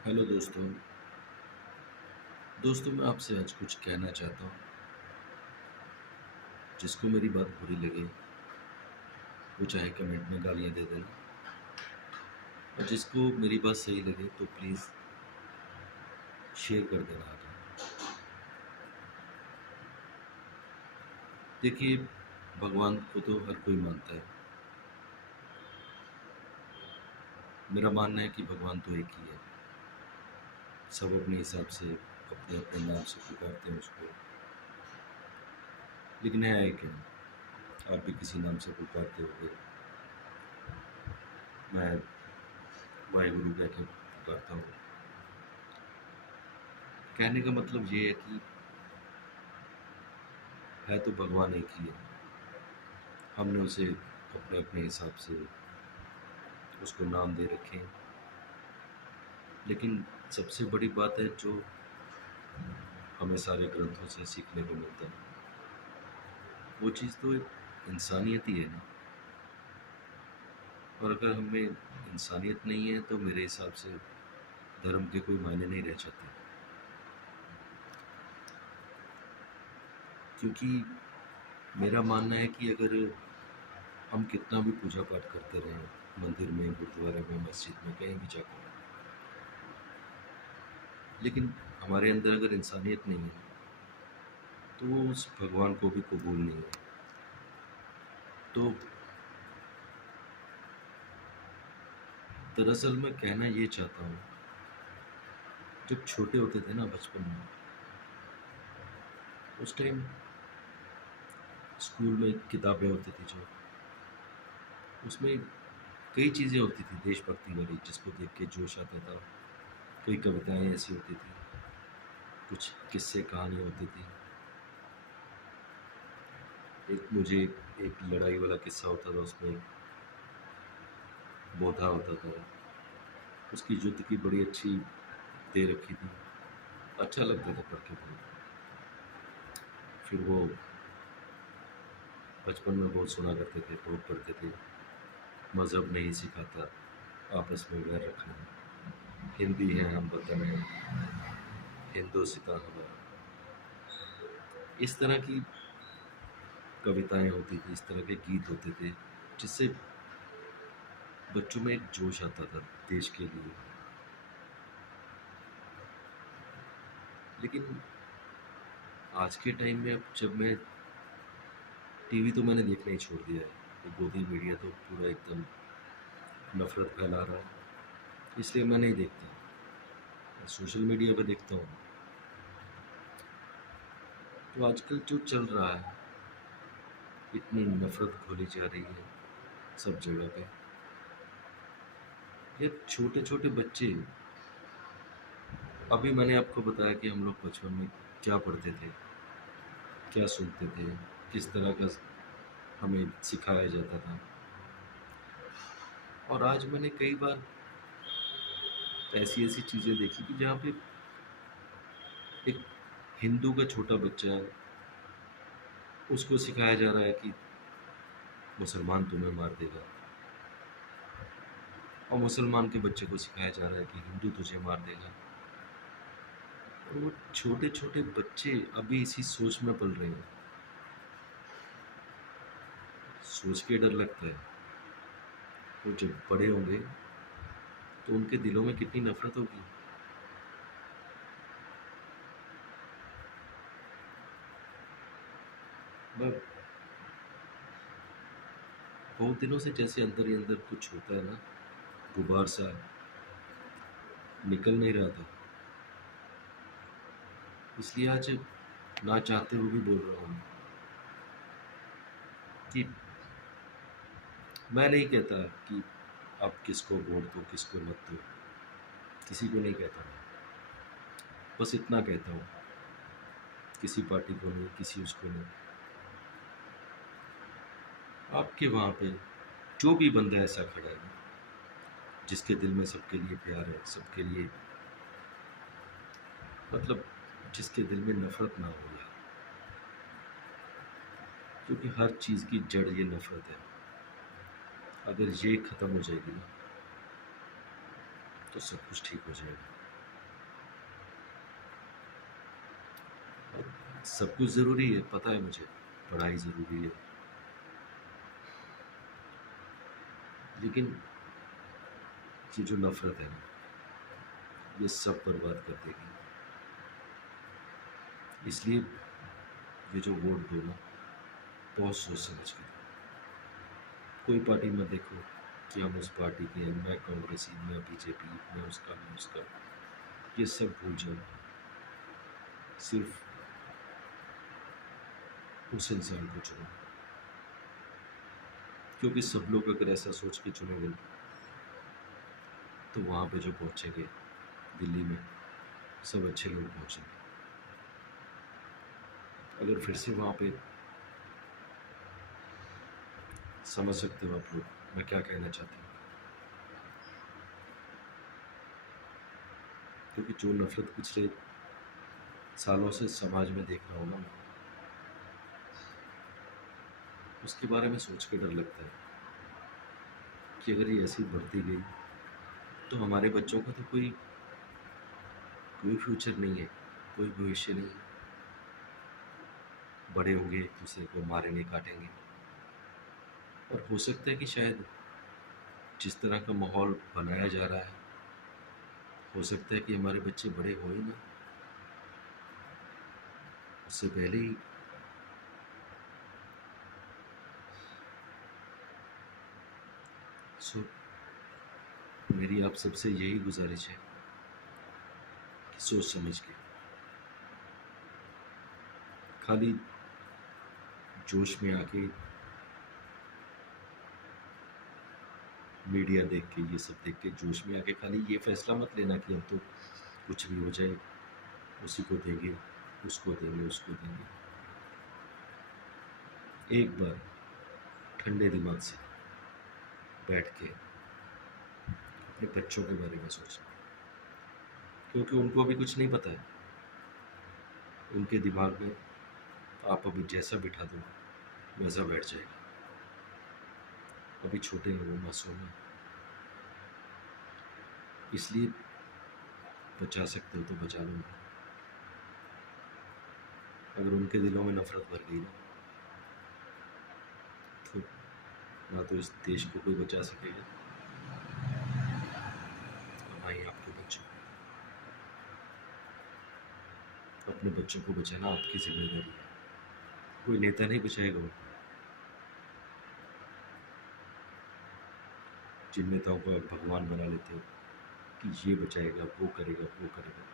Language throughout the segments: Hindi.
हेलो दोस्तों। दोस्तों, मैं आपसे आज कुछ कहना चाहता हूँ। जिसको मेरी बात बुरी लगे वो चाहे कमेंट में गालियाँ दे देना, और जिसको मेरी बात सही लगे तो प्लीज़ शेयर कर देना आगे। देखिए, भगवान को तो हर कोई मानता है। मेरा मानना है कि भगवान तो एक ही है। सब अपने हिसाब से अपने अपने नाम से पुकारते हैं उसको, लेकिन है एक है। आप भी किसी नाम से पुकारते होगे। मैं वाहेगुरु कह के पुकारता हूँ। कहने का मतलब ये है कि है तो भगवान एक ही है। हमने उसे अपने अपने हिसाब से उसको नाम दे रखे हैं। लेकिन सबसे बड़ी बात है जो हमें सारे ग्रंथों से सीखने को मिलता है, वो चीज़ तो एक इंसानियत ही है ना। और अगर हमें इंसानियत नहीं है तो मेरे हिसाब से धर्म के कोई मायने नहीं रह जाते। क्योंकि मेरा मानना है कि अगर हम कितना भी पूजा पाठ करते रहें, मंदिर में, गुरुद्वारे में, मस्जिद में, कहीं भी जाकर, लेकिन हमारे अंदर अगर इंसानियत नहीं है तो वो उस भगवान को भी कबूल नहीं है। तो दरअसल मैं कहना ये चाहता हूँ, जब छोटे होते थे ना बचपन में, उस टाइम स्कूल में किताबें होती थी जो, उसमें कई चीज़ें होती थी देशभक्ति वाली, जिसको देख के जोश आता था। कई कविताएं ऐसी होती थी, कुछ किस्से कहानी होती थी। एक मुझे एक लड़ाई वाला किस्सा होता था, उसमें एक बोधा होता था, उसकी युद्ध की बड़ी अच्छी दे रखी थी। अच्छा लगता था पढ़ के बहुत। फिर वो बचपन में बहुत सुना करते थे, बहुत पढ़ते थे। मज़हब नहीं सिखाता आपस में वैर रखना, हिंदी है हम वतन है, हिंदोसिता हमारा। इस तरह की कविताएं होती थी, इस तरह के गीत होते थे, जिससे बच्चों में एक जोश आता था देश के लिए। लेकिन आज के टाइम में अब जब मैं टीवी तो मैंने देखना ही छोड़ दिया है। ये गोदी मीडिया तो पूरा एकदम नफरत फैला रहा है, इसलिए मैं नहीं देखता। मैं सोशल मीडिया पे देखता हूँ। तो आजकल जो चल रहा है, इतनी नफरत घोली जा रही है सब जगह पे। ये छोटे छोटे बच्चे, अभी मैंने आपको बताया कि हम लोग बचपन में क्या पढ़ते थे, क्या सुनते थे, किस तरह का हमें सिखाया जाता था। और आज मैंने कई बार ऐसी ऐसी चीज़ें देखी कि जहाँ पे एक हिंदू का छोटा बच्चा है, उसको सिखाया जा रहा है कि मुसलमान तुम्हें मार देगा, और मुसलमान के बच्चे को सिखाया जा रहा है कि हिंदू तुझे मार देगा। और वो छोटे छोटे बच्चे अभी इसी सोच में पल रहे हैं। सोच के डर लगता है, वो जब बड़े होंगे तो उनके दिलों में कितनी नफरत होगी। मैं बहुत दिनों से जैसे अंदर ही अंदर कुछ होता है ना, गुबार सा निकल नहीं रहा था। इसलिए आज ना चाहते हुए भी बोल रहा हूँ कि मैं नहीं कहता कि आप किसको वोट दो, किसको मत दो, किसी को नहीं कहता। बस इतना कहता हूँ, किसी पार्टी को नहीं, किसी उसको नहीं। आपके वहाँ पे जो भी बंदा ऐसा खड़ा है, जिसके दिल में सबके लिए प्यार है, सबके लिए, मतलब जिसके दिल में नफरत ना हो यार। क्योंकि हर चीज़ की जड़ ये नफरत है। अगर ये ख़त्म हो जाएगी ना तो सब कुछ ठीक हो जाएगा। सब कुछ ज़रूरी है, पता है मुझे, पढ़ाई ज़रूरी है, लेकिन ये जो नफ़रत है ना, ये सब बर्बाद कर देगी। इसलिए ये जो वोट दो ना, बहुत सोच समझ के दो। कोई पार्टी मत देखो कि हम उस पार्टी के हैं, मैं कांग्रेसी, मैं बीजेपी, मैं उसका। ये सब भूल जाओ। सिर्फ उस इंसान को चुनो, क्योंकि सब लोग अगर ऐसा सोच के चुनेंगे ना, तो वहाँ पे जो पहुँचेंगे दिल्ली में, सब अच्छे लोग पहुँचेंगे। अगर फिर से वहाँ पे, समझ सकते हो आप लोग मैं क्या कहना चाहता हूँ, क्योंकि जो नफरत पिछले सालों से समाज में देख रहा हूँ ना मैं, उसके बारे में सोच के डर लगता है कि अगर ये ऐसी बढ़ती गई तो हमारे बच्चों का तो कोई कोई फ्यूचर नहीं है, कोई भविष्य नहीं है। बड़े होंगे, एक दूसरे को मारेंगे, काटेंगे। और हो सकता है कि शायद जिस तरह का माहौल बनाया जा रहा है, हो सकता है कि हमारे बच्चे बड़े हो ही ना, उससे पहले ही। सो मेरी आप सबसे यही गुजारिश है कि सोच समझ के, खाली जोश में आके मीडिया देख के, ये सब देख के जोश में आके खाली ये फैसला मत लेना कि हम तो कुछ भी हो जाए उसी को देंगे, उसको देंगे, उसको देंगे। एक बार ठंडे दिमाग से बैठ के अपने बच्चों के बारे में सोचना, क्योंकि उनको अभी कुछ नहीं पता है। उनके दिमाग में आप अभी जैसा बिठा दो वैसा बैठ जाएगा। अभी छोटे हैं, वो मासूम हैं। इसलिए बचा सकते हो तो बचा लो उनको। अगर उनके दिलों में नफरत भर गई ना, तो ना तो इस देश को कोई बचा सकेगा, और ना ही आपके बच्चों को। अपने बच्चों को बचाना आपकी जिम्मेदारी है, कोई नेता नहीं बचाएगा उनको। जिन नेताओं को आप भगवान बना लेते हो कि ये बचाएगा, वो करेगा, वो करेगा,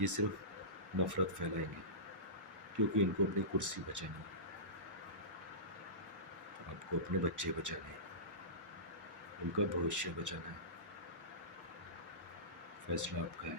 ये सिर्फ नफरत फैलाएंगे, क्योंकि इनको अपनी कुर्सी बचानी है। आपको अपने बच्चे बचाने हैं, उनका भविष्य बचाना है। फैसला आपका है।